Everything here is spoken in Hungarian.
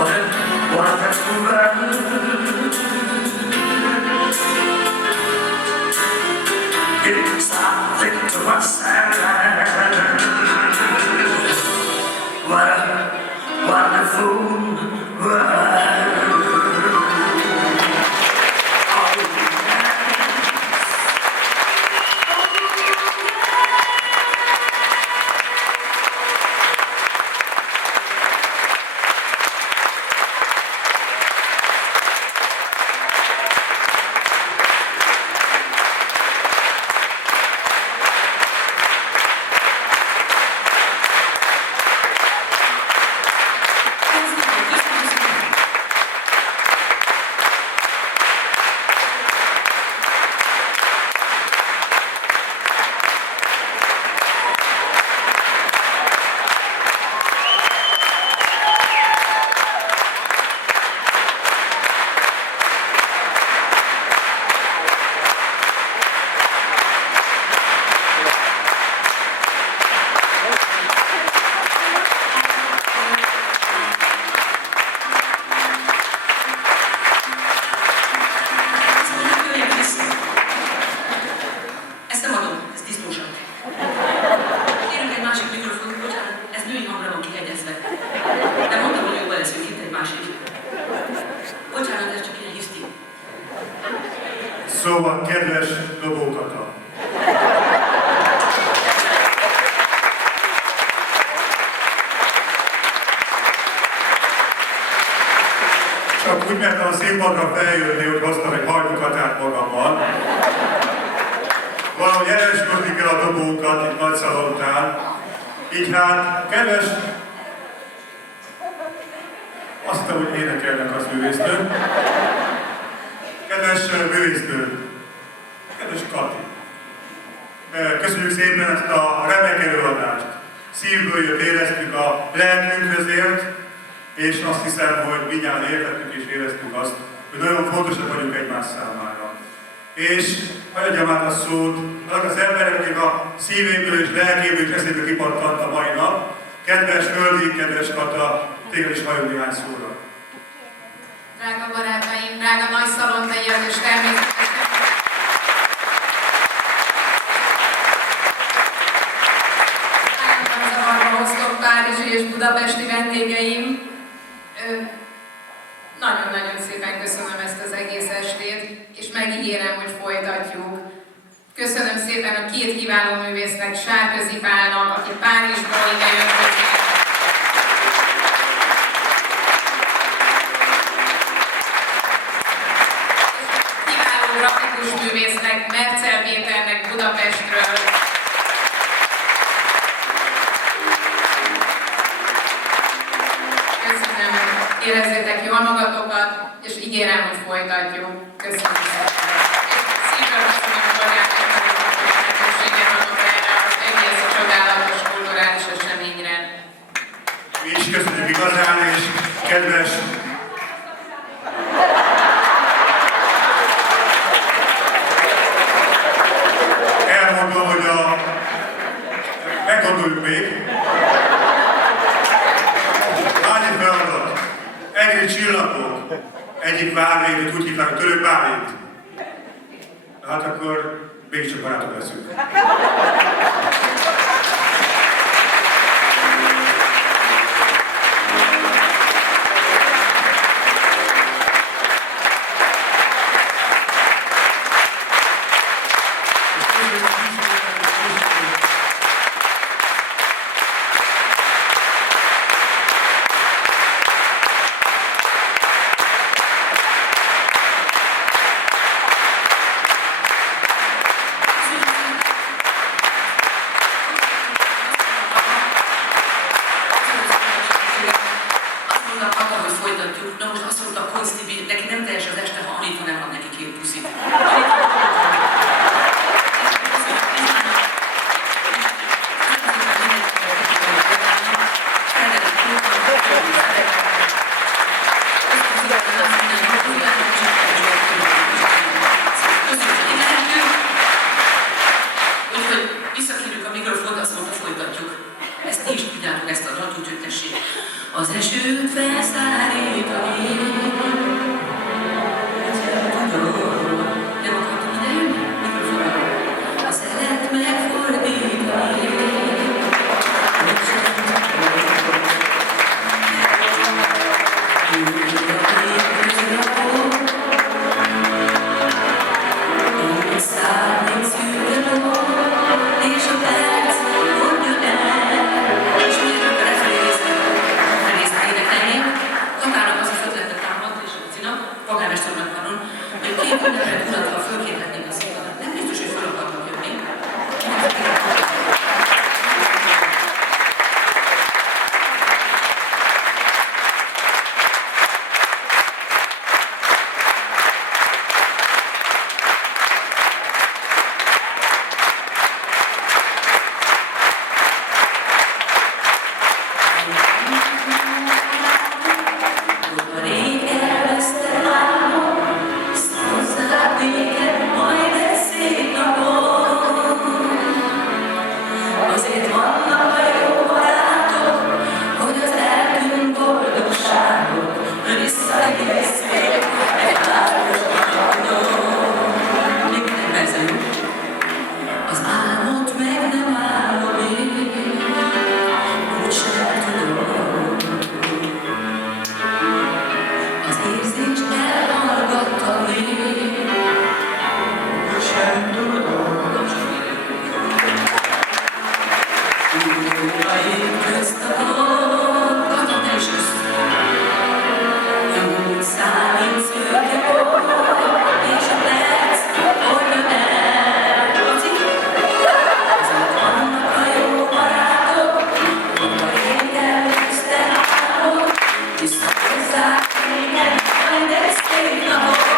What a fool. It's something to myself. What a wonderful world. Szóval, kedves dobókata! Csak úgy mertem a színpadra feljönni, hogy hoztam egy hajtókatát magammal. Valahogy erősködni kell a dobókat itt nagy szalontán. Így hát, kedves... Azt hittem, hogy énekelnek az művésznő. Kedves művésznő, kedves Kati, köszönjük szépen ezt a remek előadást. Szívből jött, éreztük a lelkünkhöz ért, és azt hiszem, hogy mindjárt értettük és éreztük azt, hogy nagyon fontosak vagyunk egymás számára. És hagyjam át a szót azok az emberek, akik a szívéből és lelkéből és eszéből kipattant a mai nap. Kedves Földi, kedves Kata, téged is halljuk néhány szóra. Drága barátaim, drága nagy szalontaiak és természetesen zavarba hoztok párizsi és budapesti vendégeim. Nagyon-nagyon szépen köszönöm ezt az egész estét, és megígérem, hogy folytatjuk. Köszönöm szépen a két kiváló művésznek, Sárközi Pálnak, aki Párizsból ide jött hozzánk. Grafikus művésznek, Mercel Péternek Budapestről. Köszönöm, érezzétek jól magatokat, és ígérem, hogy folytatjuk. Köszönöm szépen. Szívből köszönöm, hogy lehetőséget adok erre az egész csodálatos kulturális eseményre. Mi is köszönjük igazán, és kedves meggondoljuk még. Annyi feladat. Egri csillagok. Egyik várvédőt úgy hívták, hogy Török Bálint. Hát akkor mégiscsak barátok leszünk. Az esőt felszállít. 'cause I can't find escape no more.